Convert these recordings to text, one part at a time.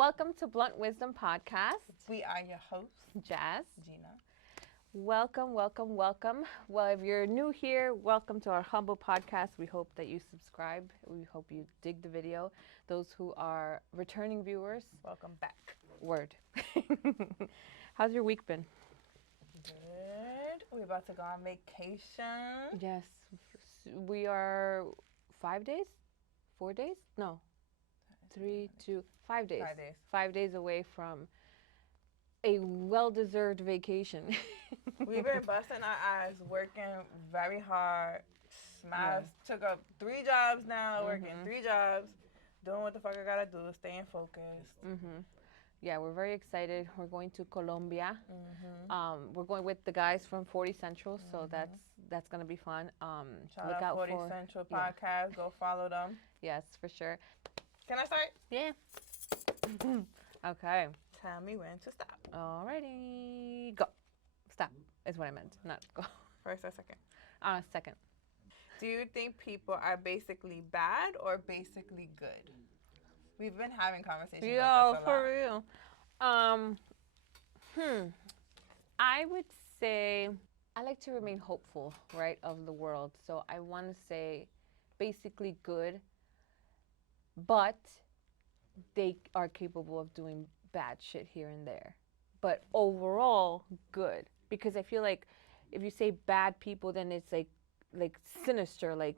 Welcome to Blunt Wisdom Podcast. We are your hosts, Jazz. Gina. Welcome, welcome, welcome. Well, if you're new here, welcome to our humble podcast. We hope that you subscribe. We hope you dig the video. Those who are returning viewers, Welcome back. word. How's your week been? Good. We're about to go on vacation. Yes, we are 5 days? 4 days? No, 3, 2, 5 days. 5 days. 5 days away from a well-deserved vacation. We've been busting our ass, working very hard. Took up 3 jobs now, working 3 jobs, doing what the fuck I gotta do, staying focused. Yeah, we're very excited. We're going to Colombia. We're going with the guys from 40 Central, so that's gonna be fun. Shout Look out out 40 for Central Podcast. Go follow them. Yes, for sure. Can I start? Yeah. Okay. Tell me when to stop. Alrighty. Go. Stop is what I meant, not go. First or second? Second. Do you think people are basically bad or basically good? We've been having conversations Yo, like this a for lot. real. I would say I like to remain hopeful, right, of the world. So I want to say basically good, but they are capable of doing bad shit here and there. But overall, good. Because I feel like if you say bad people, then it's like sinister, like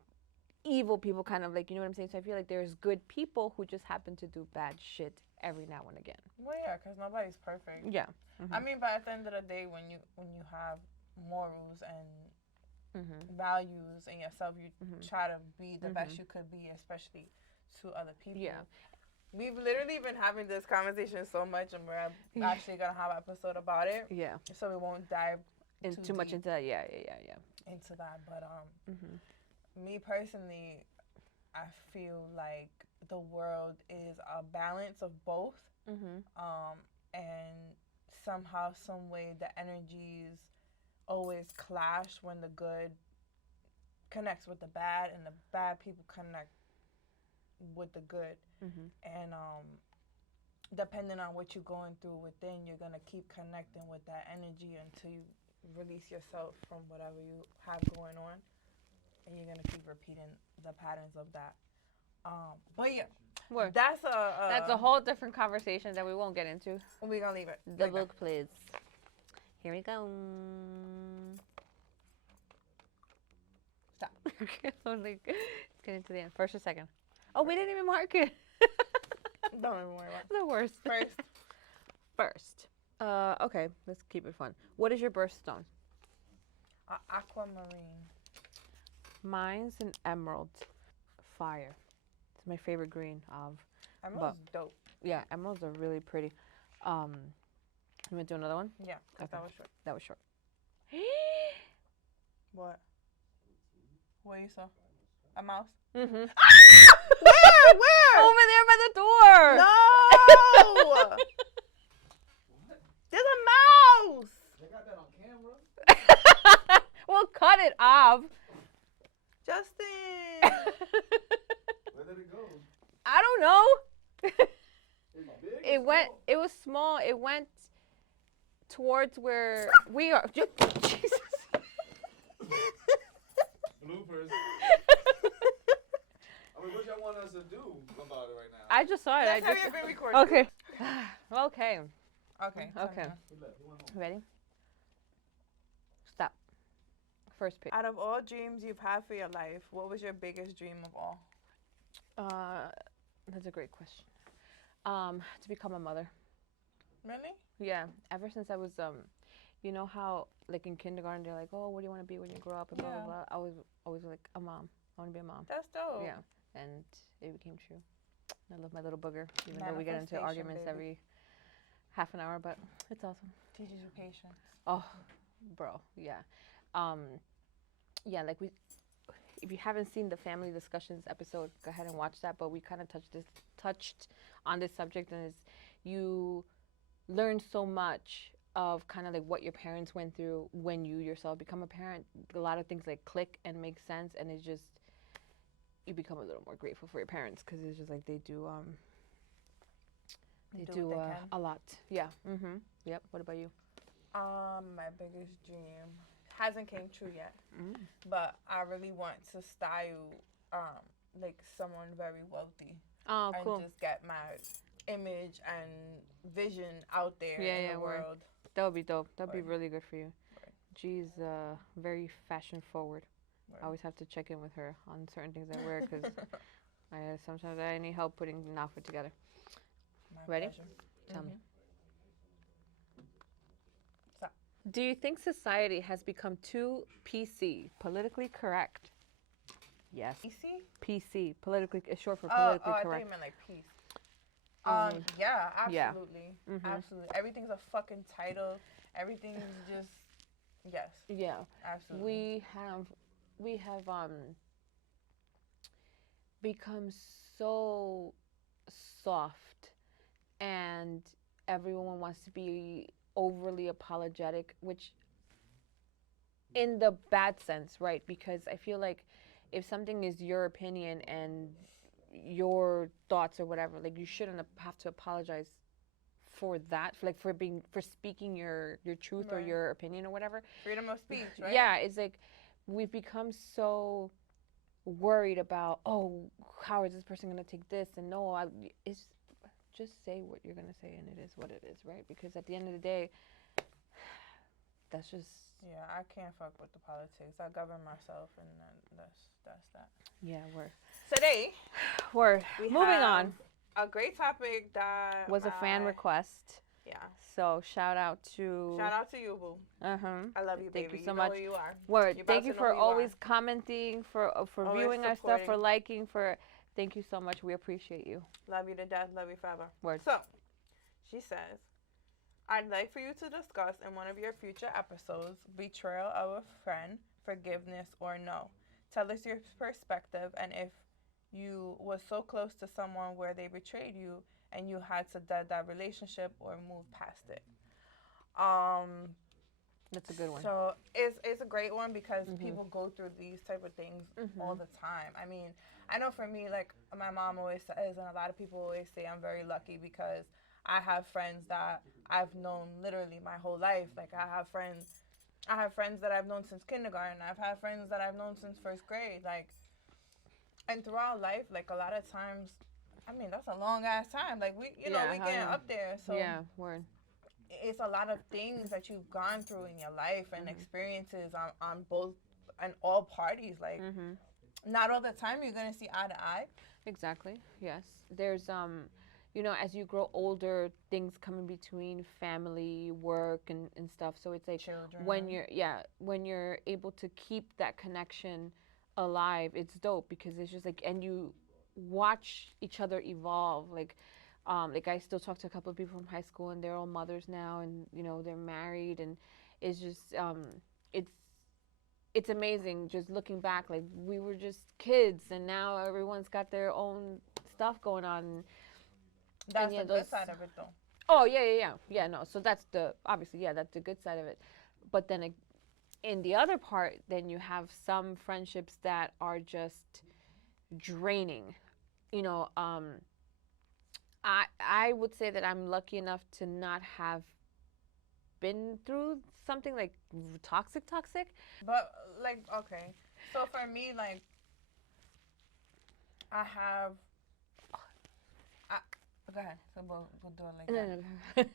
evil people, kind of like, you know what I'm saying? So I feel like there's good people who just happen to do bad shit every now and again. Well, yeah, because nobody's perfect. Yeah. I mean, but at the end of the day, when you have morals and values in yourself, you try to be the best you could be, especially to other people. Yeah. We've literally been having this conversation so much, and we're actually gonna have an episode about it. Yeah. So we won't dive Too much into that. Yeah. into that. But me personally, I feel like the world is a balance of both. And somehow, some way, the energies always clash when the good connects with the bad, and the bad people connect with the good. And depending on what you're going through within, you're gonna keep connecting with that energy until you release yourself from whatever you have going on, and you're gonna keep repeating the patterns of that. But yeah, that's a whole different conversation that we won't get into. We're gonna leave it. The book, please. Here we go. Stop. So like, it's getting to the end. First or second? Oh, we didn't even mark it. Don't even worry about it. The worst. First. Okay, let's keep it fun. What is your birthstone? Aquamarine. Mine's an emerald. Fire. It's my favorite green of. Emerald's dope. Yeah, emeralds are really pretty. You want to do another one? Yeah, because Okay. that was short. That was short. What? What you saw? A mouse? Where? Where? Over there by the door. No! There's a mouse! They got that on camera. Well, cut it off. Justin! Where did it go? I don't know. It's big. It went. It was small. It went towards where we are. Jesus. Bloopers. I mean, what y'all want us to do about it right now? I just saw it. Let's hurry up and record. Okay. Okay. Okay. Okay. Ready? Stop. First pick. Out of all dreams you've had for your life, what was your biggest dream of all? That's a great question. To become a mother. Really? Yeah. Ever since I was you know how like in kindergarten they're like, oh, what do you want to be when you grow up and blah blah blah. I was always like a mom. I want to be a mom. That's dope. Yeah. And it became true. I love my little booger, even though we get into Manifestation, arguments baby. every half an hour, but it's awesome. Teaches you patience. Oh, bro, yeah. Yeah, like if you haven't seen the family discussions episode, go ahead and watch that. But we kind of touched on this subject, and you learn so much of kind of like what your parents went through when you yourself become a parent. A lot of things like click and make sense, and it's just you become a little more grateful for your parents because it's just like they do They do do what they can. a lot. Yeah. Yep. What about you? My biggest dream hasn't came true yet, Mm. but I really want to style like someone very wealthy Oh, and cool. just get my image and vision out there Yeah, in yeah, the word. world. That would be dope. That would be Word. really good for you. Word. She's very fashion forward. I Word. always have to check in with her on certain things I wear because sometimes I need help putting an outfit together. My Ready? pleasure. Tell me. So, Do you think society has become too PC, politically correct? Yes. PC? PC, politically, is short for Oh, politically I thought correct. you meant like peace. Yeah. Yeah, absolutely. Mhm. Absolutely. Everything's a fucking title. Everything's just, yes, Yeah. absolutely. We have become so soft, and everyone wants to be overly apologetic, which in the bad sense, right? Because I feel like if something is your opinion and your thoughts or whatever, like you shouldn't have to apologize for that, for like for speaking your truth or Right. your opinion or whatever. Freedom of speech, right? Yeah, it's like we've become so worried about, oh, how is this person gonna take this? And no, it's just say what you're gonna say, and it is what it is, right? Because at the end of the day, that's just Yeah, I can't fuck with the politics. I govern myself, and that's that. yeah, Today, we're we moving have on. a great topic that Was a fan request, Yeah. so shout out to Shout out to you, boo. I love you, Thank baby. you so know much. who you are. Word. You're about Thank you to know for who you always are. commenting, for Always viewing our stuff, for supporting. liking, for thank you so much. We appreciate you. Love you to death. Love you forever. Word. So, she says, I'd like for you to discuss in one of your future episodes betrayal of a friend, forgiveness, or no. Tell us your perspective and if you was so close to someone where they betrayed you and you had to dead that relationship or move past it. That's a good one. So it's a great one because Mhm. people go through these type of things all Mhm. the time. I mean, I know for me, like my mom always says, and a lot of people always say, I'm very lucky because I have friends that I've known literally my whole life. Like I have friends that I've known since kindergarten. I've had friends that I've known since first grade. Like, and throughout life, like a lot of times, I mean, that's a long ass time. Like we Yeah, getting yeah. up there. So Yeah, word. it's a lot of things that you've gone through in your life and experiences on both and all parties. Like, not all the time you're gonna see eye to eye. Exactly. Yes. There's as you grow older, things come in between family, work, and stuff. So it's like Children. when you're able to keep that connection alive, it's dope because it's just like, and you watch each other evolve. Like I still talk to a couple of people from high school, and they're all mothers now, and they're married, and it's just it's it's amazing just looking back. Like we were just kids, and now everyone's got their own stuff going on. That's And the good side of it, though. Oh yeah. No, so that's that's the good side of it. But then in the other part, then you have some friendships that are just draining. You know, I would say that I'm lucky enough to not have been through something like toxic. But like, okay, so for me, like, I have. Go ahead. So we'll do it like that.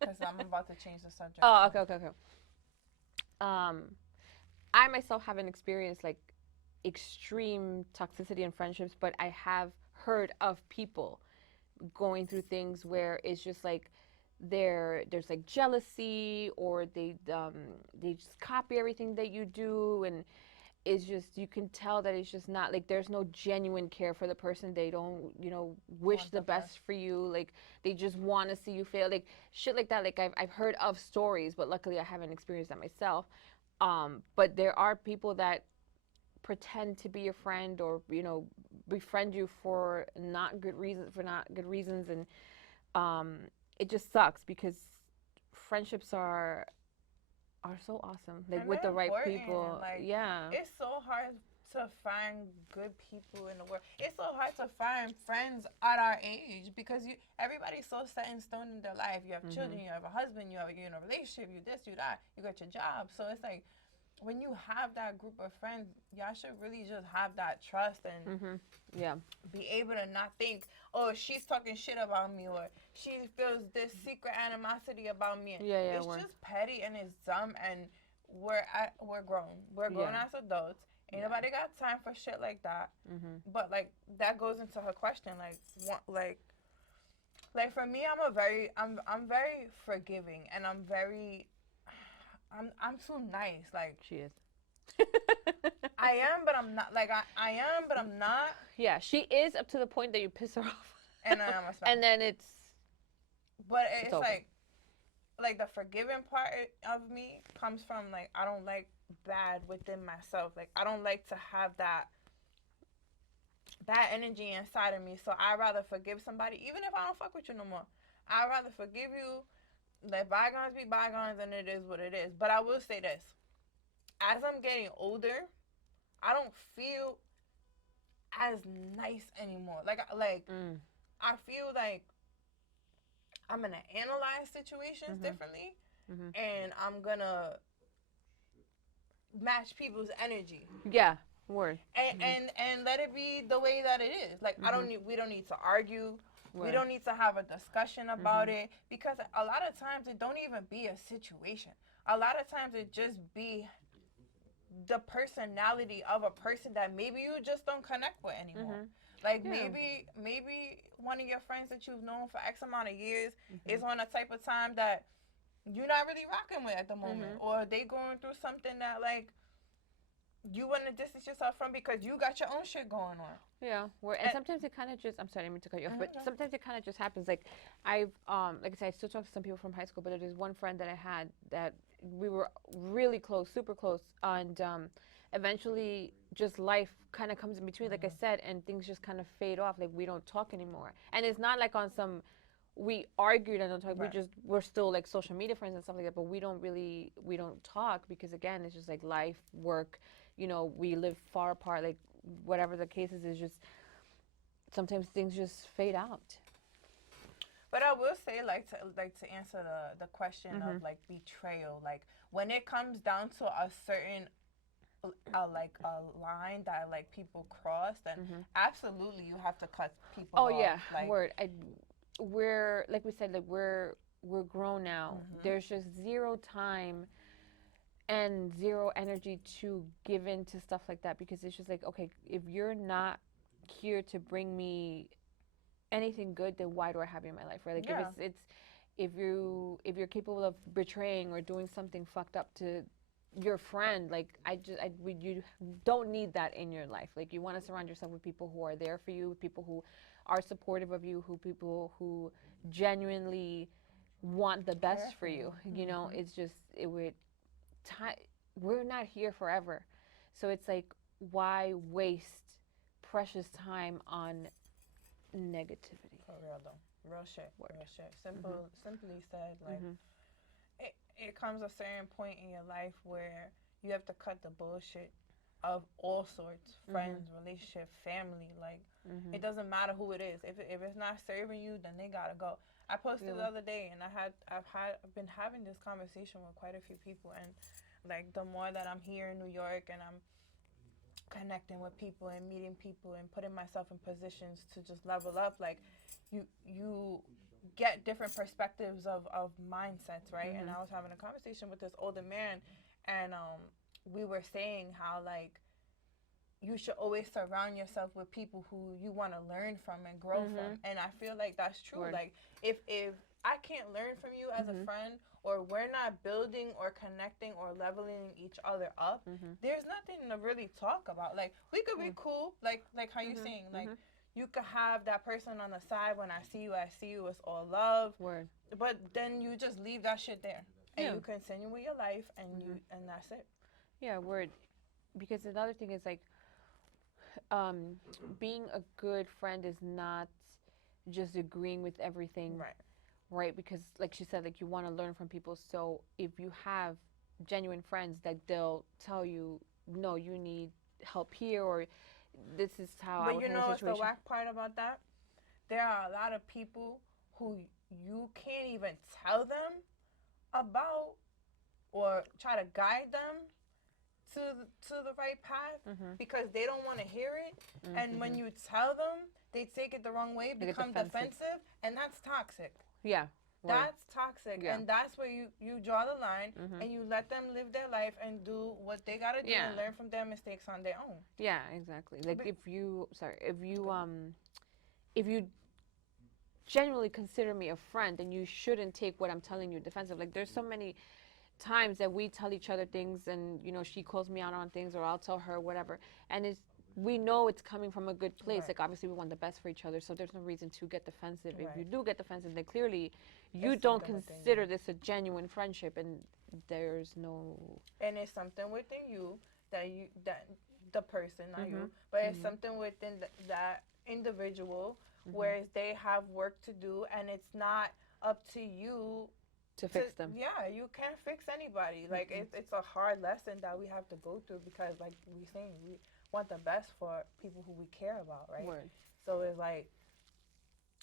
Because I'm about to change the subject. Oh, okay. I myself haven't experienced like extreme toxicity in friendships, but I have heard of people going through things where it's just like there's like jealousy, or they just copy everything that you do, and it's just, you can tell that it's just not like there's no genuine care for the person. They don't wish the best for you. Like they just want to see you fail, like shit like that. Like I've heard of stories, but luckily I haven't experienced that myself. But there are people that pretend to be your friend, or befriend you for not good reasons, and it just sucks because friendships are so awesome, like And with the right important. people. Like, Yeah. it's so hard to find good people in the world. It's so hard to find friends at our age because everybody's so set in stone in their life. You have children, you have a husband, you're in a relationship, you this, you that, you got your job. So it's like when you have that group of friends, y'all should really just have that trust and be able to not think, oh, she's talking shit about me or she feels this secret animosity about me. It's just petty and it's dumb and we're grown. We're grown as adults. Ain't nobody got time for shit like that. But like that goes into her question, like for me, I'm very forgiving and I'm too nice. Like she is. I am, but I'm not. Like I am, but I'm not. Yeah, she is up to the point that you piss her off. And I am a and then it's. But it's like the forgiving part of me comes from like I don't like bad within myself. Like I don't like to have that energy inside of me. So I'd rather forgive somebody, even if I don't fuck with you no more. I'd rather forgive you, let bygones be bygones, and it is what it is. But I will say this. As I'm getting older, I don't feel as nice anymore. Like I feel like I'm gonna analyze situations differently, and I'm gonna match people's energy. Yeah, word. And let it be the way that it is. Like we don't need to argue. Word. We don't need to have a discussion about it because a lot of times it don't even be a situation. A lot of times it just be the personality of a person that maybe you just don't connect with anymore. Like maybe one of your friends that you've known for X amount of years is on a type of time that you're not really rocking with at the moment, or they going through something that like you want to distance yourself from because you got your own shit going on. Yeah, and sometimes it kind of just, I'm sorry, I didn't mean to cut you off, but sometimes it kind of just happens. Like I've, like I said, I still talk to some people from high school, but it is one friend that I had that we were really close, super close, and eventually just life kind of comes in between, like I said, and things just kind of fade off. Like we don't talk anymore, and it's not like on some we argued and don't talk. Right. We're still like social media friends and stuff like that, but we don't talk because again, it's just like life, work. You know, we live far apart. Like whatever the case is just sometimes things just fade out. But I will say, like to answer the question of like betrayal, like when it comes down to a certain like a line that like people cross, then absolutely you have to cut people off. Oh yeah, like, word. We're like we said, like we're grown now. There's just zero time and zero energy to give into stuff like that because it's just like, okay, if you're not here to bring me anything good, then why do I have you in my life, right? Like if you're capable of betraying or doing something fucked up to your friend, like you don't need that in your life. Like you want to surround yourself with people who are there for you, people who are supportive of you, people who genuinely want the best for you. You know, it's just we're not here forever, so it's like why waste precious time on negativity? For real though, real shit. Simply said, like it comes a certain point in your life where you have to cut the bullshit of all sorts, friends, relationship, family. Like it doesn't matter who it is. If it's not serving you, then they gotta go. I posted the other day, and I've been having this conversation with quite a few people, and like the more that I'm here in New York and I'm connecting with people and meeting people and putting myself in positions to just level up, like you get different perspectives of mindsets, right? And I was having a conversation with this older man, and we were saying how like you should always surround yourself with people who you want to learn from and grow from, and I feel like that's true. Word. Like if I can't learn from you as a friend, or we're not building or connecting or leveling each other up, there's nothing to really talk about. Like we could be cool, like how you saying, like you could have that person on the side. When I see you, it's all love. Word. But then you just leave that shit there, and you continue with your life, and and that's it. Yeah, word. Because another thing is like, being a good friend is not just agreeing with everything. Right, because like she said, like you want to learn from people. So if you have genuine friends, that they'll tell you, no, you need help here, or this is how I But would you handle know the what's the situation. whack part about that? There are a lot of people who you can't even tell them about or try to guide them to the right path because they don't want to hear it. And when you tell them, they take it the wrong way, They get become defensive, and that's toxic. Yeah. Word. That's toxic, Yeah. and that's where you draw the line, and you let them live their life and do what they gotta do and learn from their mistakes on their own. Yeah, exactly. Like if you genuinely consider me a friend, then you shouldn't take what I'm telling you defensive. Like there's so many times that we tell each other things, and she calls me out on things, or I'll tell her whatever, and we know it's coming from a good place. Right. Like obviously we want the best for each other, so there's no reason to get defensive. Right. If you do get defensive, then clearly you It's don't something consider within you. this a genuine friendship, and there's no. And it's something within you that the person, not you, but it's something within that individual, whereas they have work to do, and it's not up to you to fix them. Yeah, you can't fix anybody. Like it's a hard lesson that we have to go through because, like we saying, we want the best for people who we care about, right? Word. So it's like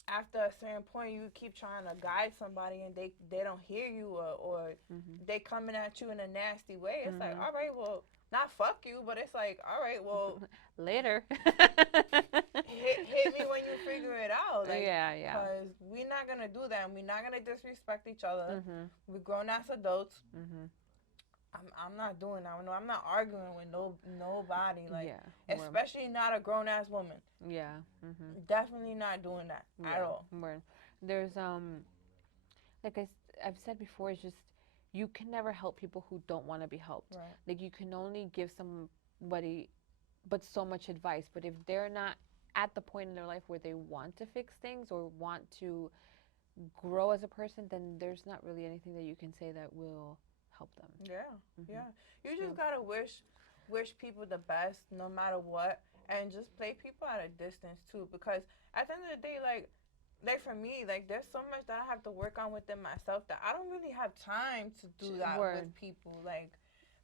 after a certain point, you keep trying to guide somebody and they don't hear you, or they coming at you in a nasty way. It's like, all right, well, not fuck you, but it's like, all right, well, later. hit me when you figure it out. Like, yeah. Because we're not gonna do that, and we're not gonna disrespect each other. We're grown ass adults. I'm not doing that. No, I'm not arguing with nobody. Like, especially not a grown ass woman. Yeah. Definitely not doing that at all. Word. There's like I've said before, it's just you can never help people who don't want to be helped. Right. Like you can only give somebody but so much advice, but if they're not at the point in their life where they want to fix things or want to grow as a person, then there's not really anything that you can say that will help them. Yeah. You just gotta wish people the best no matter what, and just play people at a distance too, because at the end of the day, like for me, like there's so much that I have to work on within myself that I don't really have time to do that with people. Like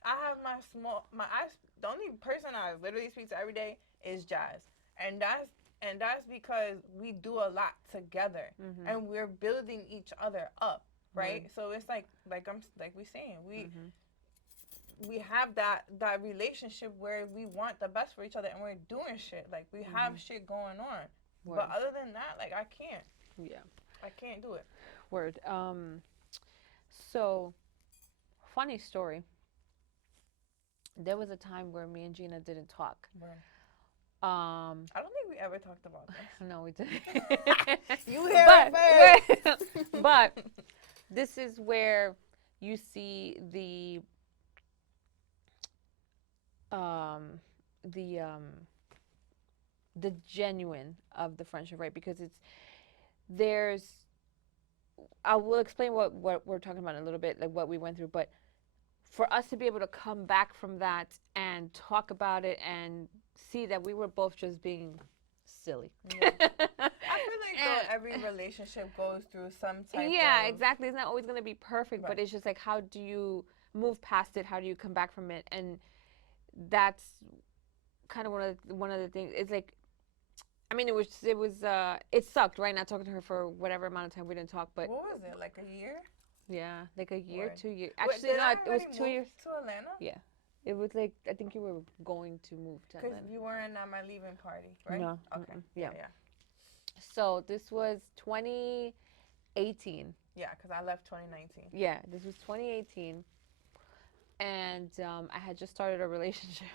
I have the only person I literally speak to every day is Jazz, and that's because we do a lot together, and we're building each other up, right? So it's like we saying, we have that relationship where we want the best for each other, and we're doing shit, like we have shit going on. Word. But other than that, like I can't. Yeah. I can't do it. Word. So, funny story. There was a time where me and Gina didn't talk. Word. I don't think we ever talked about this. No, we didn't. You hear it first. But this is where you see the genuine of the friendship, right? Because I will explain what we're talking about in a little bit, like what we went through, but for us to be able to come back from that and talk about it and see that we were both just being silly. Yeah. I feel like every relationship goes through some type of... exactly. It's not always going to be perfect, right. But it's just like, how do you move past it? How do you come back from it? And that's kind of one of the things. It's like, I mean, it sucked, right? Not talking to her for whatever amount of time we didn't talk, but... What was it, like a year? Yeah, like a year, Word. 2 years. Actually, no, it was 2 years. To Atlanta? Yeah. It was like, I think you were going to move to Atlanta. Because you weren't at my leaving party, right? No. Okay. Yeah. So this was 2018. Yeah, because I left 2019. Yeah, this was 2018. And I had just started a relationship.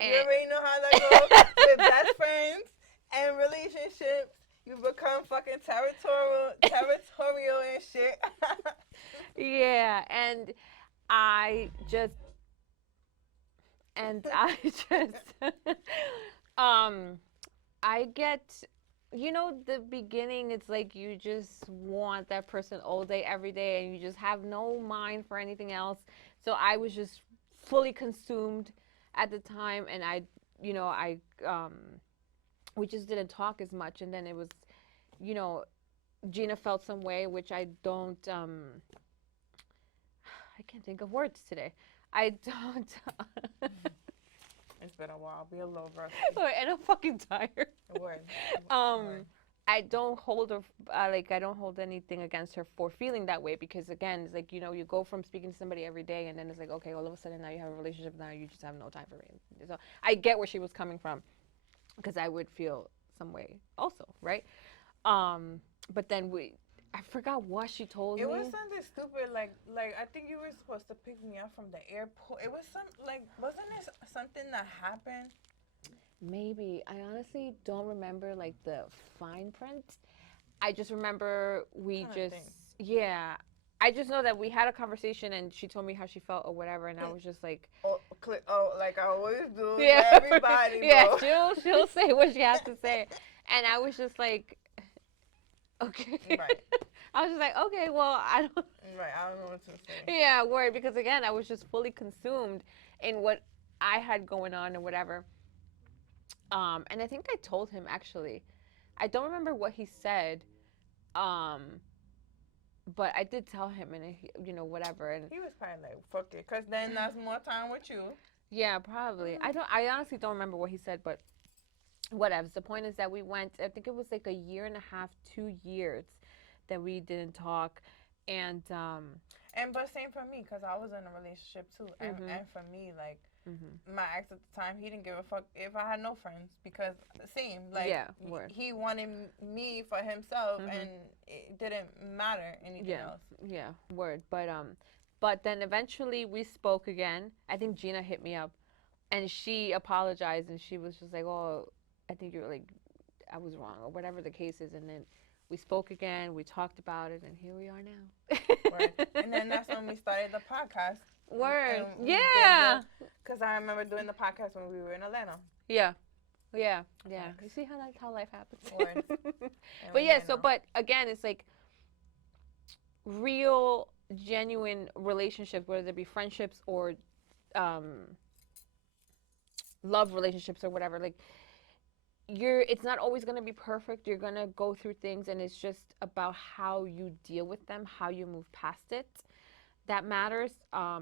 You already know how that goes with best friends and relationships. You become fucking territorial and shit. Yeah, and I just I get, the beginning, it's like you just want that person all day, every day, and you just have no mind for anything else. So I was just fully consumed at the time, and we just didn't talk as much. And then it was, Gina felt some way, which I don't, I can't think of words today. I don't. It's been a while. Be a little rusty. And I'm fucking tired. Word. Um, I don't hold I don't hold anything against her for feeling that way because again, it's like, you know, you go from speaking to somebody every day and then it's like, okay, all of a sudden now you have a relationship, now you just have no time for me. So I get where she was coming from because I would feel some way also, right? But then I forgot what she told me. It was something stupid, like I think you were supposed to pick me up from the airport. It was wasn't it something that happened? Maybe. I honestly don't remember like the fine print. I just remember yeah. I just know that we had a conversation and she told me how she felt or whatever, and I was just like, like I always do. Yeah, To everybody. yeah. Bro. She'll say what she has to say, and I was just like, okay. Right. I was just like, okay, well, I don't. Right. I don't know what to say. Yeah, word, because again, I was just fully consumed in what I had going on or whatever. And I think I told him actually. I don't remember what he said. But I did tell him, and you know, whatever. And He was probably like, "Fuck it," cause then that's more time with you. yeah, probably. I honestly don't remember what he said, but whatever. The point is that we went. I think it was like a year and a half, 2 years, that we didn't talk, and But same for me, cause I was in a relationship too, and for me, like my ex at the time, he didn't give a fuck if I had no friends, because same, like he wanted me for himself, and it didn't matter anything else. Yeah, word. But then eventually we spoke again. I think Gina hit me up, and she apologized, and she was just like, "Oh, I think you're like, I was wrong," or whatever the case is, and then we spoke again, we talked about it, and here we are now. Right. And then that's when we started the podcast. Word. Yeah. Because I remember doing the podcast when we were in Atlanta. Yeah. Yeah. Yeah. You see how life happens. Word. But yeah, but again, it's like real, genuine relationships, whether it be friendships or love relationships or whatever, like, it's not always going to be perfect. You're going to go through things, and it's just about how you deal with them, how you move past it. That matters,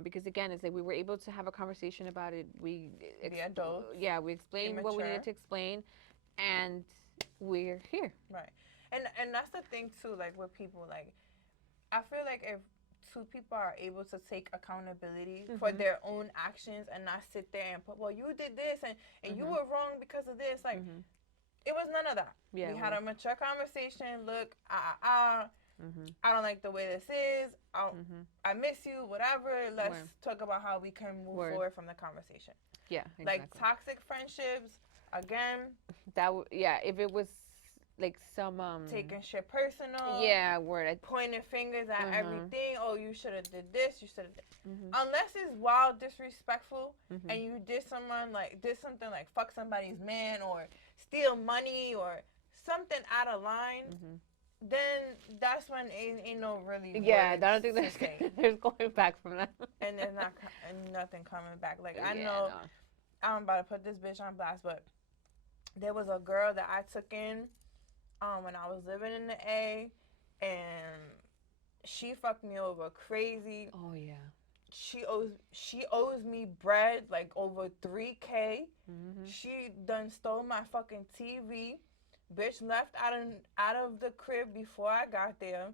because again, it's like we were able to have a conversation about it. We explained what we needed to explain, and we're here. Right. And that's the thing too, like with people, like I feel like if two people are able to take accountability for their own actions and not sit there and put, well, you did this and you were wrong because of this, like it was none of that. Yeah, we had a mature conversation. Look, I don't like the way this is. I miss you, whatever. Let's talk about how we can move forward from the conversation. Yeah, exactly. Like toxic friendships, again. If it was like some taking shit personal. Yeah, word. Pointing fingers at everything. Oh, you should have did this. You should have. Unless it's wild disrespectful, and you did something like fuck somebody's man or steal money or something out of line. Then that's when ain't no really. Yeah, I don't think there's going back from that. And there's nothing coming back. Like I know, I'm about to put this bitch on blast, but there was a girl that I took in, when I was living in the A, and she fucked me over crazy. Oh yeah. She owes me bread like over $3,000. She done stole my fucking TV. Bitch left out of the crib before I got there.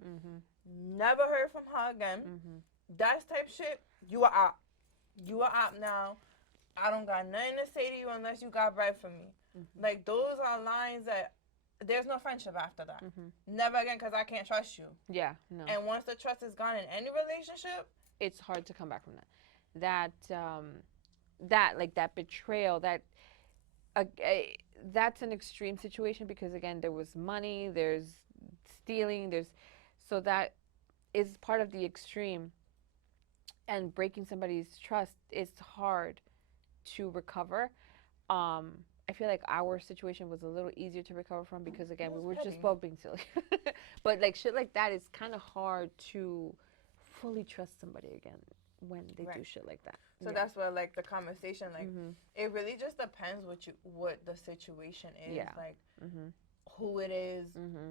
Never heard from her again. That type shit, you are out. You are out now. I don't got nothing to say to you unless you got bread from me. Like, those are lines that there's no friendship after that. Never again, because I can't trust you. Yeah, no. And once the trust is gone in any relationship, it's hard to come back from that. That betrayal, that's an extreme situation because again, there was money, there's stealing, so that is part of the extreme, and breaking somebody's trust is hard to recover. I feel like our situation was a little easier to recover from because again, we were just both being silly. But like shit like that is kind of hard to fully trust somebody again when they do shit like that. So that's where like the conversation, like it really just depends what the situation is, like who it is,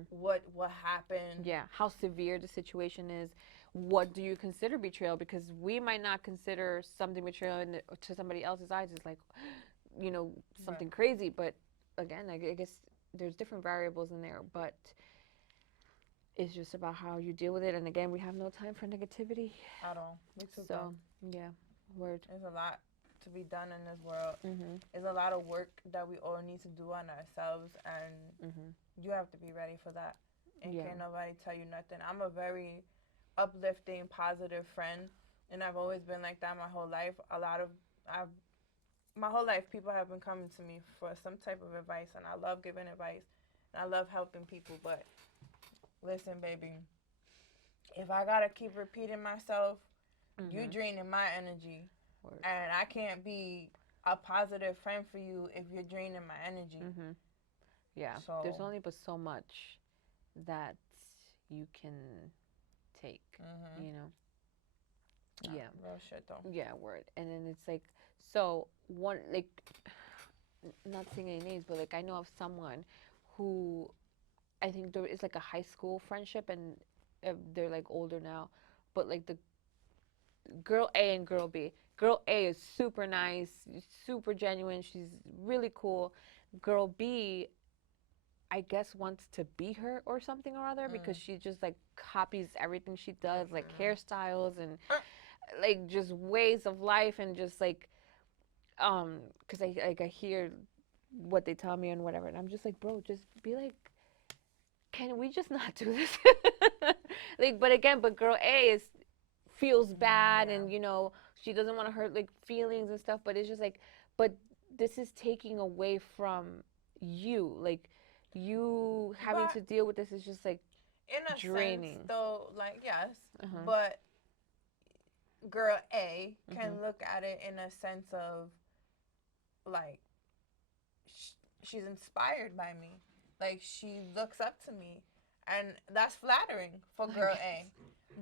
what happened, how severe the situation is, what do you consider betrayal, because we might not consider something betrayal to somebody else's eyes. It's like, you know, something Right. crazy. But again, I guess there's different variables in there, but it's just about how you deal with it. And again, we have no time for negativity. At all. Me too. So, yeah, word. There's a lot to be done in this world. Mhm. There's a lot of work that we all need to do on ourselves, and Mhm. you have to be ready for that. And Yeah. can't nobody tell you nothing. I'm a very uplifting, positive friend, and I've always been like that my whole life. I've my whole life, people have been coming to me for some type of advice, and I love giving advice, and I love helping people. But listen, baby, if I gotta keep repeating myself, you Mhm. draining my energy, Word. and I can't be a positive friend for you if you're draining my energy. Mhm. Yeah. There's So, only but so much that you can take, you know. nah, Yeah. real shit though. Yeah, word. And then it's like, so one, like, not saying any names, but like I know of someone who I think there is like a high school friendship, and they're like older now, but like the girl A and girl B. Girl A is super nice, super genuine. She's really cool. Girl B, I guess, wants to be her or something or other, because she just like copies everything she does, like hairstyles and like just ways of life, and just like because I hear what they tell me and whatever, and I'm just like, bro, just be like, can we just not do this? Like, but again, but girl A is feels bad, Yeah. and you know, she doesn't want to hurt like feelings and stuff, but it's just like, but this is taking away from you, like you having But to deal with this is just like in a sense, draining. though, like, yes, Uh-huh. but girl A can Mhm. look at it in a sense of, like, she's inspired by me. Like, she looks up to me. And that's flattering for girl A. I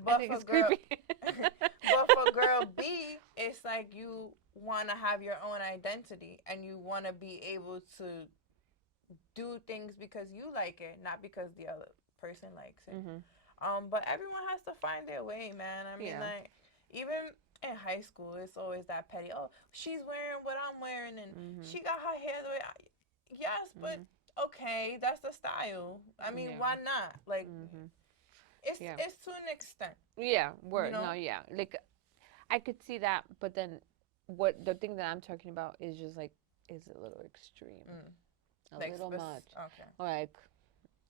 But think for it's girl creepy. but for girl B, it's like you want to have your own identity, and you want to be able to do things because you like it, not because the other person likes it. Mhm. But everyone has to find their way, man. I mean, Yeah. like, even in high school, it's always that petty. Oh, she's wearing what I'm wearing, and Mhm. she got her hair the way. Yes, but Mhm. okay, that's the style. I mean, Yeah. why not? Like, Mhm. it's Yeah. it's to an extent, Yeah. you Word. know. No. Yeah. Like I could see that, but then what the thing that I'm talking about is just like is a little extreme, a Like, little much, okay, like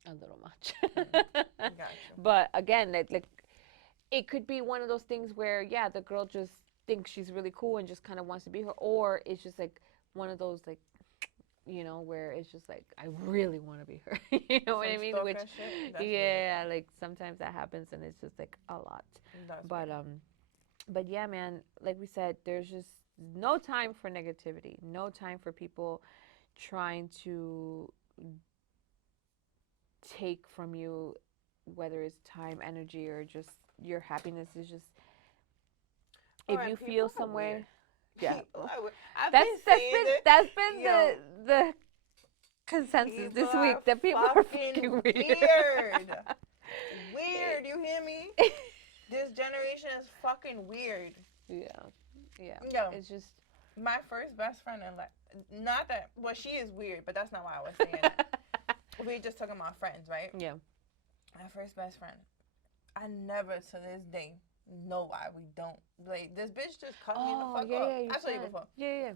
a little much. got you. But again, like it could be one of those things where yeah, the girl just thinks she's really cool and just kind of wants to be her, or it's just like one of those like you know where it's just like I really want to be her. You know what Some I mean? Which stalker shit. That's yeah, like sometimes that happens and it's just like a lot. weird. That's But weird. but yeah, man, like we said, there's just no time for negativity, no time for people trying to take from you, whether it's time, energy, or just your happiness. Is just All if right, you people feel are some weird. way, yeah. People are weird. I've That's been that's saying been it. that's been Yo, the consensus people this are week that people are fucking fucking weird. weird. Weird, you hear me? This generation is fucking weird. Yeah, yeah. Yo, It's just my first best friend in life, not that, well, she is weird, but that's not why I was saying that. We just talking about friends, right? yeah. My first best friend, I never to this day know why we don't. Like, this bitch just cut me the Oh fuck yeah, off. yeah. You I told you said before. yeah,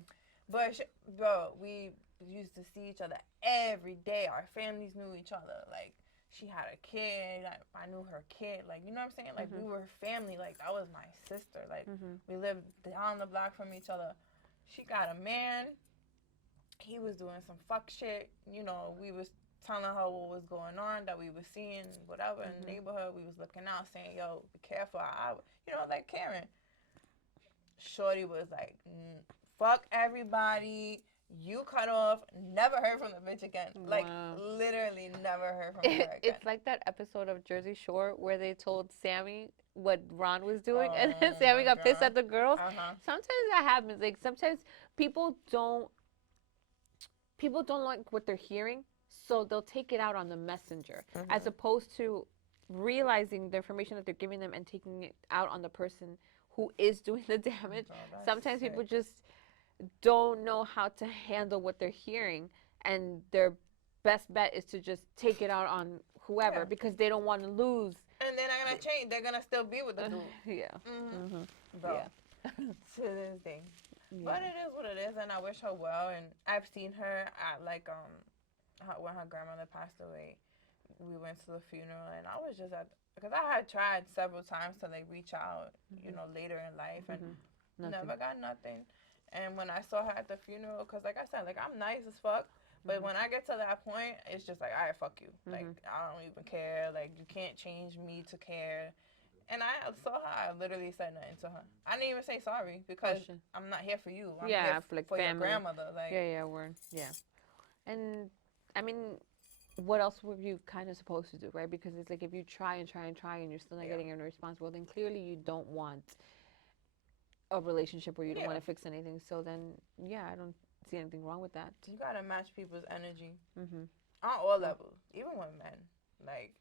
But, bro, we used to see each other every day. Our families knew each other. Like, she had a kid. I knew her kid. Like, you know what I'm saying? Like, we were family. Like, that was my sister. Like, we lived down the block from each other. She got a man. He was doing some fuck shit. You know, we was telling her what was going on, that we was seeing whatever in the neighborhood. We was looking out, saying, yo, be careful. You know, like Karen. Shorty was like, fuck everybody. You cut off. Never heard from the bitch again. Like, Wow. literally never heard from her again. It's like that episode of Jersey Shore where they told Sammy what Ron was doing, and then Sammy got pissed at the girls. Sometimes that happens. Like sometimes people don't like what they're hearing, so they'll take it out on the messenger as opposed to realizing the information that they're giving them and taking it out on the person who is doing the damage. Oh, that's Sometimes sick. people just don't know how to handle what they're hearing, and their best bet is to just take it out on whoever Yeah. because they don't want to lose. And they're not gonna change. They're gonna still be with the dude. Yeah. Mm-hmm. Hmm. Bro, Yeah. to this day. Yeah. But it is what it is, and I wish her well. And I've seen her at like when her grandmother passed away. We went to the funeral, and I was just at because I had tried several times to like reach out, you know, later in life, and never got nothing. And when I saw her at the funeral, because like I said, like I'm nice as fuck, but when I get to that point, it's just like, all right, fuck you. Like I don't even care. Like you can't change me to care. And I saw her. I literally said nothing to her. I didn't even say sorry because I'm not here for you. I'm here for like for your family. grandmother. Like Yeah, word. Yeah. And I mean, what else were you kind of supposed to do, right? Because it's like if you try and try and try and you're still not getting any response, well, then clearly you don't want a relationship where you don't want to fix anything. So then, yeah, I don't see anything wrong with that. You gotta match people's energy on all levels, even with men. Like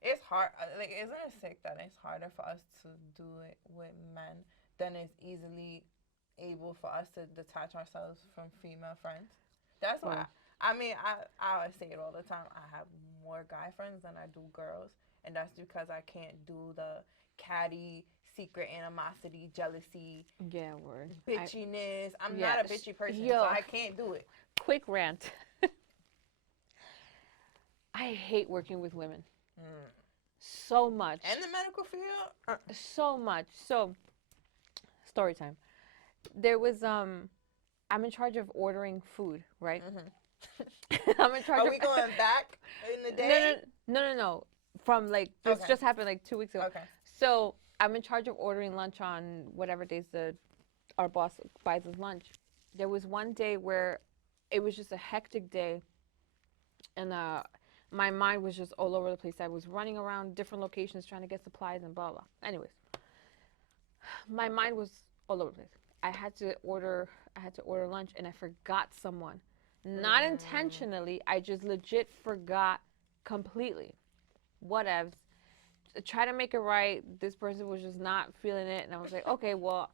it's hard. Like isn't it sick that it's harder for us to do it with men than it's easily able for us to detach ourselves from female friends? That's why. I mean, I always say it all the time. I have more guy friends than I do girls, and that's because I can't do the catty, secret animosity, jealousy, Word. bitchiness. I'm not a bitchy person, so I can't do it. Quick rant. I hate working with women. So much. And the medical field? So much. So, story time. There was, I'm in charge of ordering food, right? I'm in charge Are we going back in the day? No. From like, this just happened like 2 weeks ago. Okay. So, I'm in charge of ordering lunch on whatever days our boss buys us lunch. There was one day where it was just a hectic day, and my mind was just all over the place. I was running around different locations trying to get supplies and blah blah. Anyways, my mind was all over the place. I had to order lunch, and I forgot someone. Not intentionally. I just legit forgot completely. Whatevs. Try to make it right. This person was just not feeling it, and I was like, okay, well,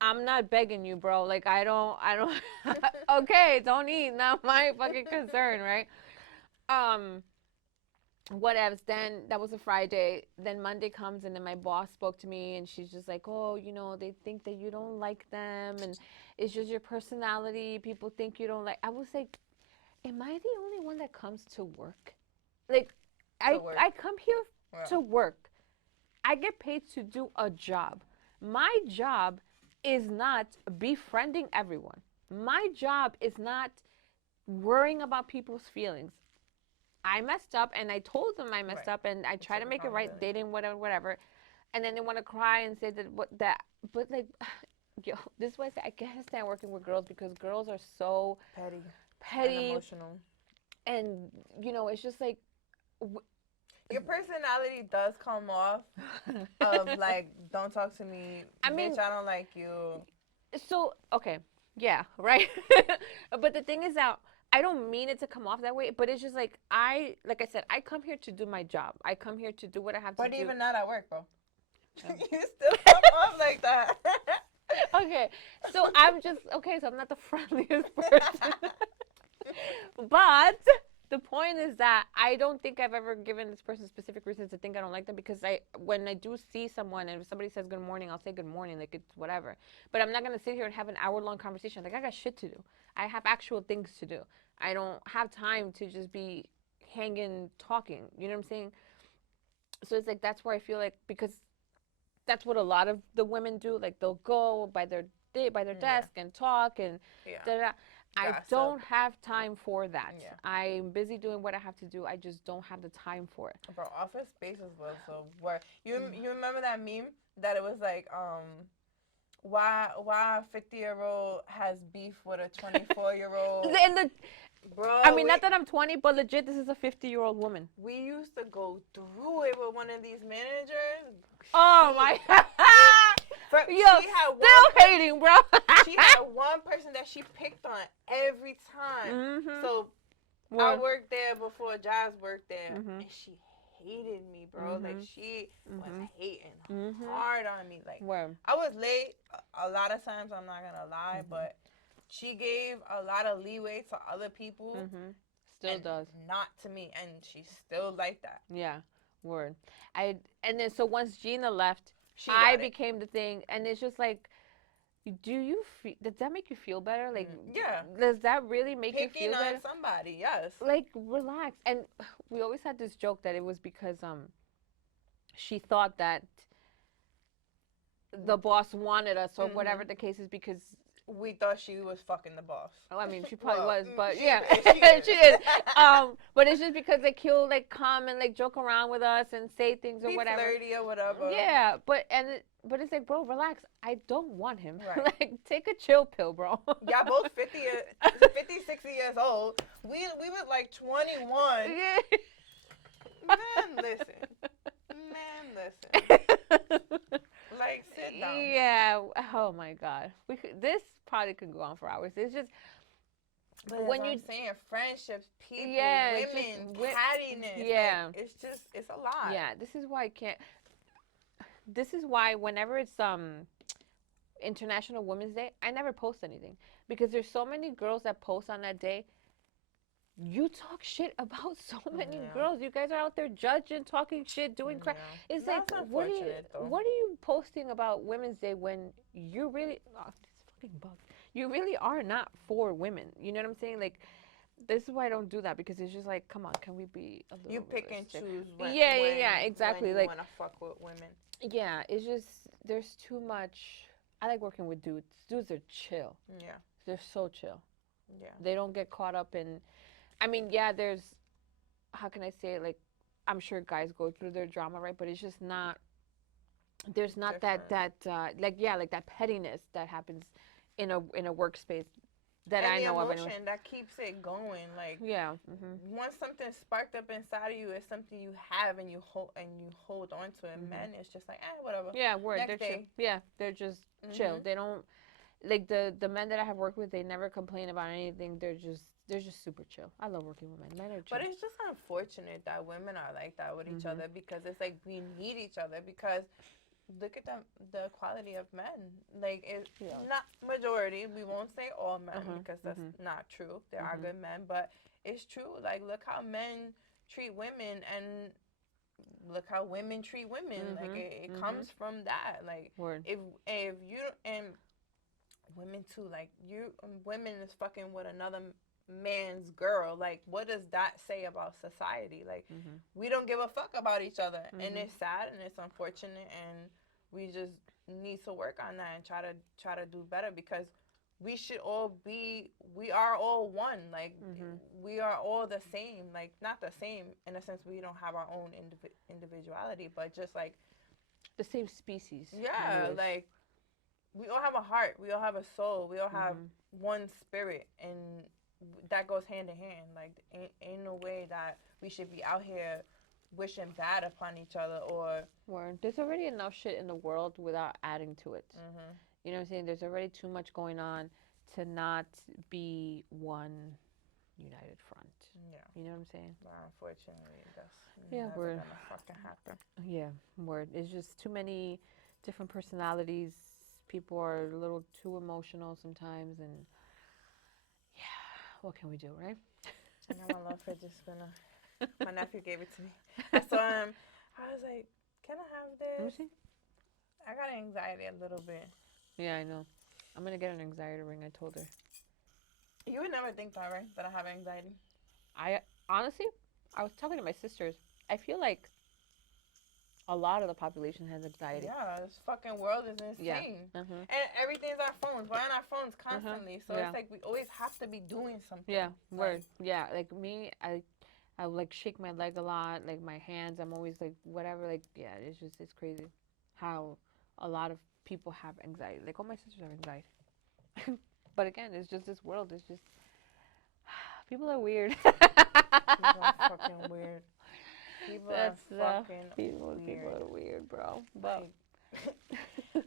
I'm not begging you, bro. Like I don't. Okay, don't eat. Not my fucking concern, right? Whatevs. Then that was a Friday. Then Monday comes, and then my boss spoke to me, and she's just like, oh, they think that you don't like them, and it's just your personality. People think you don't like. I was like, am I the only one that comes to work? Like, I come here to work. I get paid to do a job. My job is not befriending everyone. My job is not worrying about people's feelings. I messed up, and I told them I messed up, and I tried to make it right. They didn't, whatever. And then they want to cry and say but like, yo, this is why I say I can't stand working with girls because girls are so petty and emotional. And, it's just like. Your personality does come off of like, don't talk to me, bitch, I don't like you. So, okay, yeah, right? But the thing is that I don't mean it to come off that way, but it's just like I said, I come here to do my job. I come here to do what I have to do. But even not at work, bro. You still come off like that. Okay, so I'm not the friendliest person. But the point is that I don't think I've ever given this person specific reasons to think I don't like them because when I do see someone and if somebody says good morning, I'll say good morning, like it's whatever. But I'm not going to sit here and have an hour-long conversation. Like, I got shit to do. I have actual things to do. I don't have time to just be hanging, talking. You know what I'm saying? So it's like that's where I feel like because that's what a lot of the women do. Like, they'll go by their desk and talk and da-da. I don't have time for that. Yeah. I'm busy doing what I have to do. I just don't have the time for it. Bro, Office Space was so where you remember that meme that it was like why a 50-year-old has beef with a 24-year-old. Bro, I mean, not that I'm 20, but legit, this is a 50-year-old woman. We used to go through it with one of these managers. Oh my God. Hating, bro. She had one person that she picked on every time. So I worked there before Jazz worked there, and she hated me, bro. Like she was hating hard on me. Like I was late a lot of times. I'm not gonna lie, but she gave a lot of leeway to other people. Still and does. Not to me, and she's still like that. Yeah, word. And then so once Gina left, She I got it. became the thing, and it's just like, does that make you feel better? Like, Yeah. does that really make you Picking feel on better? somebody, yes. Like, relax. And we always had this joke that it was because she thought that the boss wanted us or whatever the case is, because we thought she was fucking the boss. I mean, she probably was, but she yeah, is, she is. she is. But it's just because like he'll like come and like joke around with us and say things or Be whatever. flirty or whatever. Yeah, but it's like, bro, relax. I don't want him. Right. Like, take a chill pill, bro. Y'all both 50, 60 years old. We was like 21. Yeah. Man, listen. Like, sit down. Yeah. Oh my God. This probably could go on for hours. It's just but when I'm saying friendships, people, women, cattiness. Yeah. Like, it's a lot. Yeah. This is why I can't. This is why whenever it's International Women's Day, I never post anything because there's so many girls that post on that day. You talk shit about so many girls. You guys are out there judging, talking shit, doing crap. It's That's like, what are you posting about Women's Day when you really, this fucking bug. You really are not for women. You know what I'm saying? Like, this is why I don't do that, because it's just like, come on, can we be a little You pick and realistic? choose exactly. when you like, want to fuck with women. Yeah, it's just, there's too much. I like working with dudes. Dudes are chill. Yeah. They're so chill. Yeah. They don't get caught up in, I mean, yeah, there's, how can I say it? Like, I'm sure guys go through their drama, right? But it's just not, there's not Different. like that pettiness that happens in a workspace that and I know of. And the emotion that keeps it going, like, yeah. Once something sparked up inside of you, it's something you have and you hold on to it. Men, it's just like, whatever. Yeah, word. Next They're day. chill. Yeah, they're just chill. They don't, like, the men that I have worked with, they never complain about anything. They're just super chill. I love working with men. Men are chill. But it's just unfortunate that women are like that with each other, because it's like we need each other, because look at the quality of men. Like, it's not majority. We won't say all men, because that's not true. There are good men, but it's true. Like, look how men treat women, and look how women treat women. Like, it comes from that. Like, word. if you, and women too, like, women is fucking with another man's girl, like, what does that say about society? Like, we don't give a fuck about each other, and it's sad and it's unfortunate, and we just need to work on that and try to do better, because we are all one. Like, we are all the same. Like, not the same in a sense, we don't have our own individuality, but just like the same species. Yeah, like, we all have a heart, we all have a soul, we all have one spirit, and that goes hand in hand. Like, ain't no way that we should be out here wishing bad upon each other, or word. There's already enough shit in the world without adding to it. You know what I'm saying? There's already too much going on to not be one united front. Yeah. You know what I'm saying? But unfortunately, that's never gonna fucking happen. Yeah, word. It's just too many different personalities. People are a little too emotional sometimes, and what can we do, right? And my love for just my nephew gave it to me. So I was like, can I have this? Let me see. I got anxiety a little bit. Yeah, I know. I'm gonna get an anxiety ring. I told her. You would never think that, right? That I have anxiety. I honestly, I was talking to my sisters. I feel like a lot of the population has anxiety. Yeah, this fucking world is insane. Yeah. And everything's our phones. We're on our phones constantly. So it's like we always have to be doing something. Yeah, word. Yeah, like me, I like shake my leg a lot, like my hands. I'm always like whatever. Like, yeah, it's crazy how a lot of people have anxiety. Like, all my sisters have anxiety. But again, it's just this world. It's just people are weird. People are fucking weird. People are fucking weird. People are weird, bro. But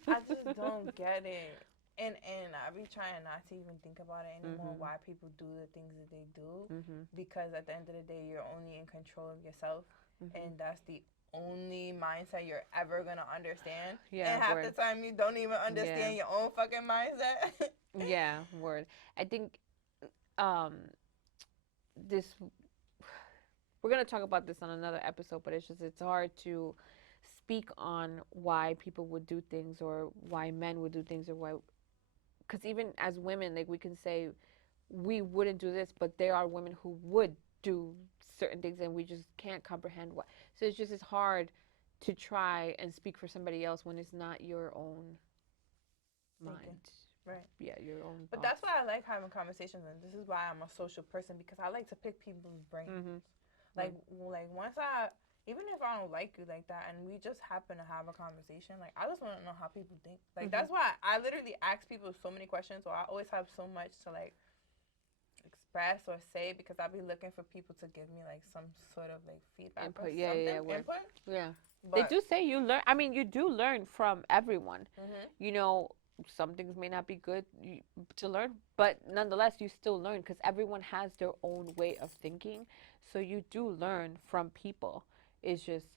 I just don't get it. And I be trying not to even think about it anymore, why people do the things that they do. Because at the end of the day, you're only in control of yourself. And that's the only mindset you're ever going to understand. Yeah, and half the time, you don't even understand your own fucking mindset. Yeah, word. I think um this we're gonna talk about this on another episode, but it's hard to speak on why people would do things or why men would do things or why because even as women, like we can say we wouldn't do this, but there are women who would do certain things and we just can't comprehend why. So it's hard to try and speak for somebody else when it's not your own Thinking. mind. Right. Yeah, your own But thoughts. that's why I like having conversations, and this is why I'm a social person because I like to pick people's brains. Mhm. Like once I, even if I don't like you like that, and we just happen to have a conversation, like I just want to know how people think. Like that's why I literally ask people so many questions, or I always have so much to like express or say because I'll be looking for people to give me like some sort of like feedback or Input. something, Yeah. input. Yeah. They But do say you learn. I mean, you do learn from everyone. mhm, You know, some things may not be good to learn, but nonetheless, you still learn because everyone has their own way of thinking. So you do learn from people. It's just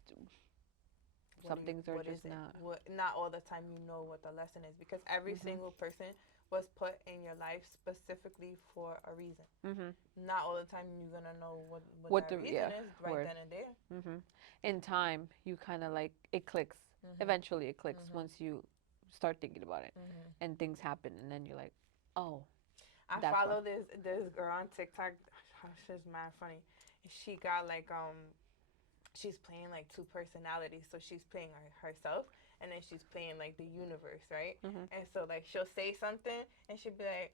some things are what is just it? not. What not all the time you know what the lesson is because every Mhm. single person was put in your life specifically for a reason. Mhm. Not all the time you're gonna know What that the reason yeah is right word. then and there. Mhm. In time, you kind of like it clicks. Mhm. Eventually, it clicks Mhm. once you start thinking about it, Mhm. and things happen, and then you're like, oh, I that's why. follow this girl on TikTok. She's mad funny. She got like she's playing like two personalities. So she's playing herself, and then she's playing like the universe, right? Mhm. And so like she'll say something, and she'll be like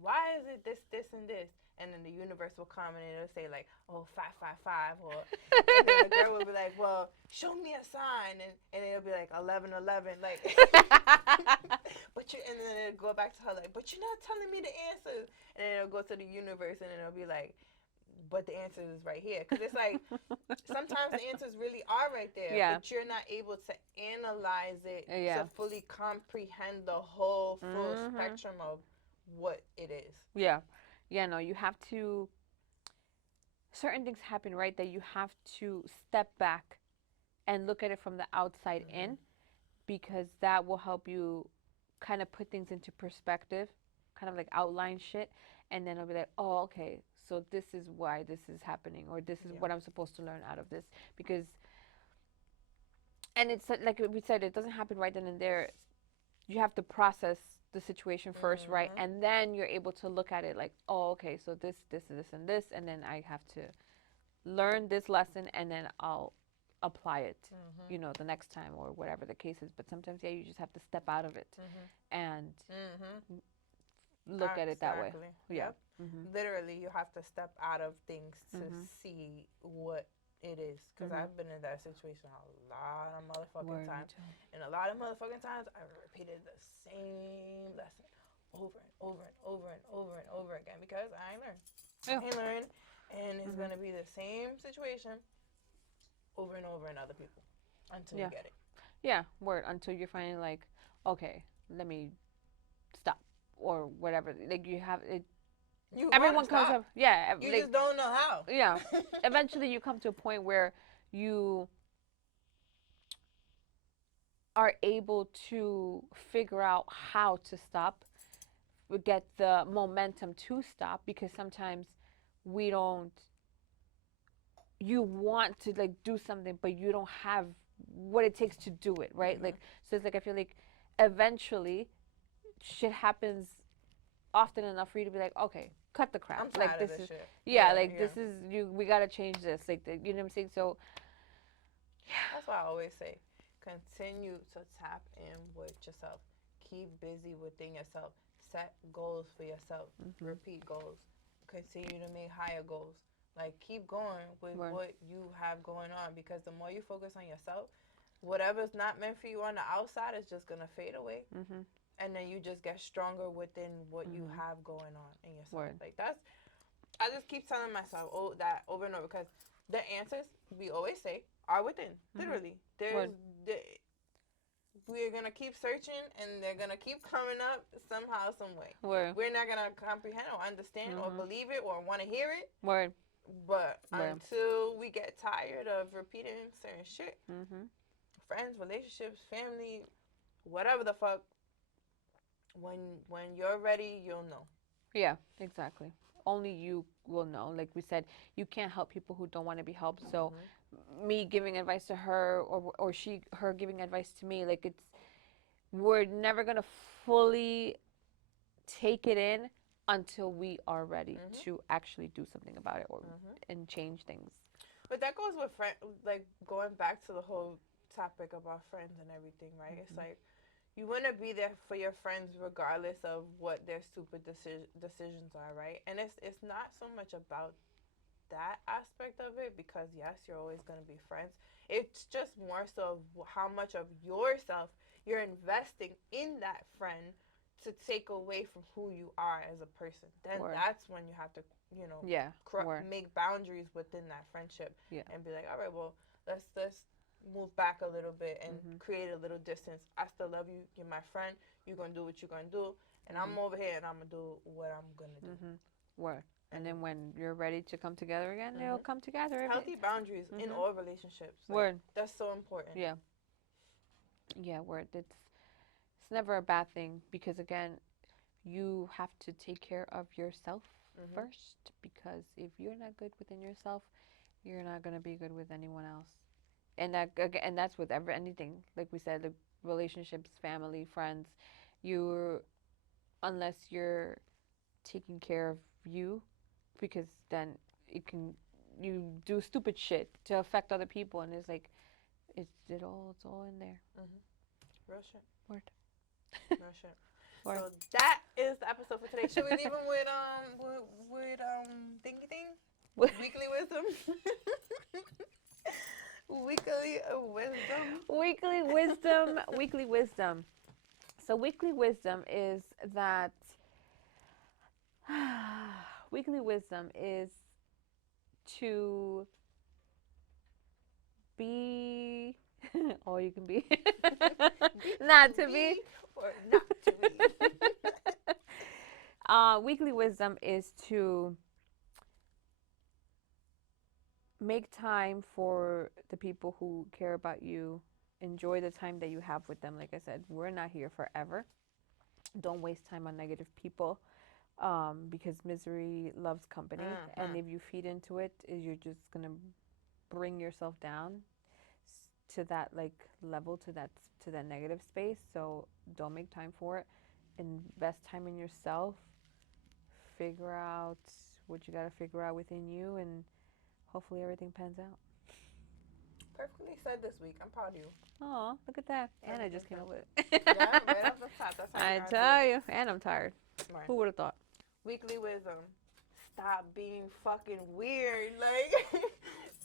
why is it this and this? And then the universe will come and it'll say like, oh, 555, or and then the girl will be like, well, show me a sign, and it'll be like 1111, like. But you, and then it'll go back to her like, but you're not telling me the answers, and then it'll go to the universe, and then it'll be like, but the answer is right here, because it's like sometimes the answers really are right there, Yeah. but you're not able to analyze it Yeah. to fully comprehend the whole full Mhm. spectrum of what it is. Yeah. Yeah. No, you have to. Certain things happen, right? That you have to step back and look at it from the outside in, because that will help you kind of put things into perspective, kind of like outline shit, and then I'll be like, oh, okay, so this is why this is happening, or this is Yeah. what I'm supposed to learn out of this, because, and it's like we said, it doesn't happen right then and there. You have to process the situation first, right, and then you're able to look at it like, oh, okay, so this, and this, and then I have to learn this lesson, and then I'll apply it, the next time or whatever the case is. But sometimes, yeah, you just have to step out of it and look at it that way. Exactly. Yeah. Yep. Literally, you have to step out of things to see what it is. Because I've been in that situation a lot of motherfucking times. And a lot of motherfucking times, I repeated the same lesson over and over and over and over and over again because I ain't learned. Yeah. I ain't learned. And it's going to be the same situation over and over in other people until you get it. Yeah, word, until you're finally like, okay, let me stop or whatever. Like you have it. You Everyone comes stop. up. Yeah. You like, just don't know how. Yeah. Eventually, you come to a point where you are able to figure out how to stop, get the momentum to stop, because sometimes we don't, you want to like do something, but you don't have what it takes to do it, right? Like, so it's like, I feel like eventually shit happens often enough for you to be like, okay, cut the crap. I'm tired Like, of this shit. this is you. We gotta change this. Like, you know what I'm saying? So, that's why I always say, continue to tap in with yourself. Keep busy within yourself. Set goals for yourself. Repeat goals. Continue to make higher goals. Like, keep going with what you have going on, because the more you focus on yourself, whatever's not meant for you on the outside is just gonna fade away. And then you just get stronger within what you have going on in yourself. Like, that's, I just keep telling myself that over and over, because the answers we always say are within. Literally, we're gonna keep searching, and they're gonna keep coming up somehow, some way. We're not gonna comprehend or understand or believe it or want to hear it. But until we get tired of repeating certain shit, friends, relationships, family, whatever the fuck, when you're ready, you'll know. Yeah, exactly. Only you will know. Like we said, you can't help people who don't want to be helped. So me giving advice to her, or her giving advice to me, like we're never going to fully take it in until we are ready to actually do something about it, or and change things. But that goes with like going back to the whole topic about friends and everything, right? It's like you want to be there for your friends regardless of what their stupid decisions are, right? And it's not so much about that aspect of it, because yes, you're always going to be friends. It's just more so how much of yourself you're investing in that friend to take away from who you are as a person. Then that's when you have to, make boundaries within that friendship, and be like, all right, well, let's move back a little bit and create a little distance. I still love you. You're my friend. You're going to do what you're going to do. And I'm over here and I'm going to do what I'm going to do. Word. And then when you're ready to come together again, they'll come together. Healthy boundaries in all relationships. Like, word. That's so important. Yeah. Yeah, word. It's never a bad thing, because again, you have to take care of yourself first, because if you're not good within yourself, you're not going to be good with anyone else. And that's with anything. Like we said, the relationships, family, friends, unless you're taking care of you, because then you do stupid shit to affect other people, and it's like it's all in there. Real shit. Word. Real shit. Word. So that is the episode for today. Should we leave them with thingy thing? Weekly wisdom. Weekly wisdom. Weekly wisdom. So weekly wisdom is that weekly wisdom is to be all you can be. Not to be or not to be. Weekly wisdom is to make time for the people who care about you. Enjoy the time that you have with them. Like I said, we're not here forever. Don't waste time on negative people, because misery loves company. And if you feed into it, you're just going to bring yourself down to that level, to that negative space. So don't make time for it. Invest time in yourself. Figure out what you got to figure out within you, and hopefully everything pans out. Perfectly said this week. I'm proud of you. Oh, look at that. Anna just came up with it. Yeah, right off the top. That's how I tell you. And I'm tired. Right. Who would have thought? Weekly wisdom. Stop being fucking weird. Like,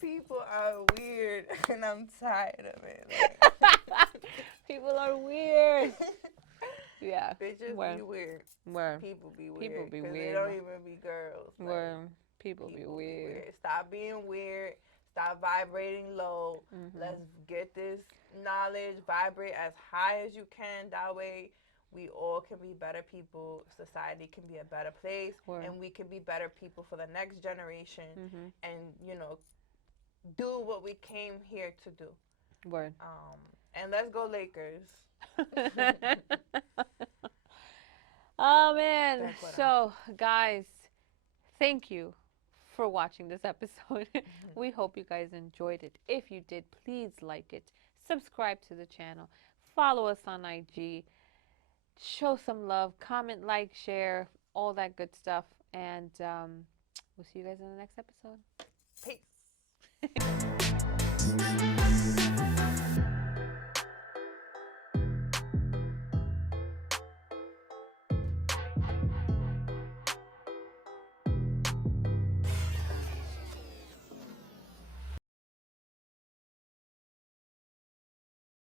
people are weird, and I'm tired of it. Like. People are weird. Yeah. Bitches be weird. People be weird. People be weird. They don't even be girls. Like, people be weird. Stop being weird. Stop vibrating low. Let's get this knowledge. Vibrate as high as you can. That way, we all can be better people. Society can be a better place. And we can be better people for the next generation. And, do what we came here to do. Word. And let's go Lakers. Oh, man. So, guys, thank you for watching this episode. We hope you guys enjoyed it. If you did, please like it. Subscribe to the channel. Follow us on IG. Show some love. Comment, like, share, all that good stuff. And we'll see you guys in the next episode. Peace.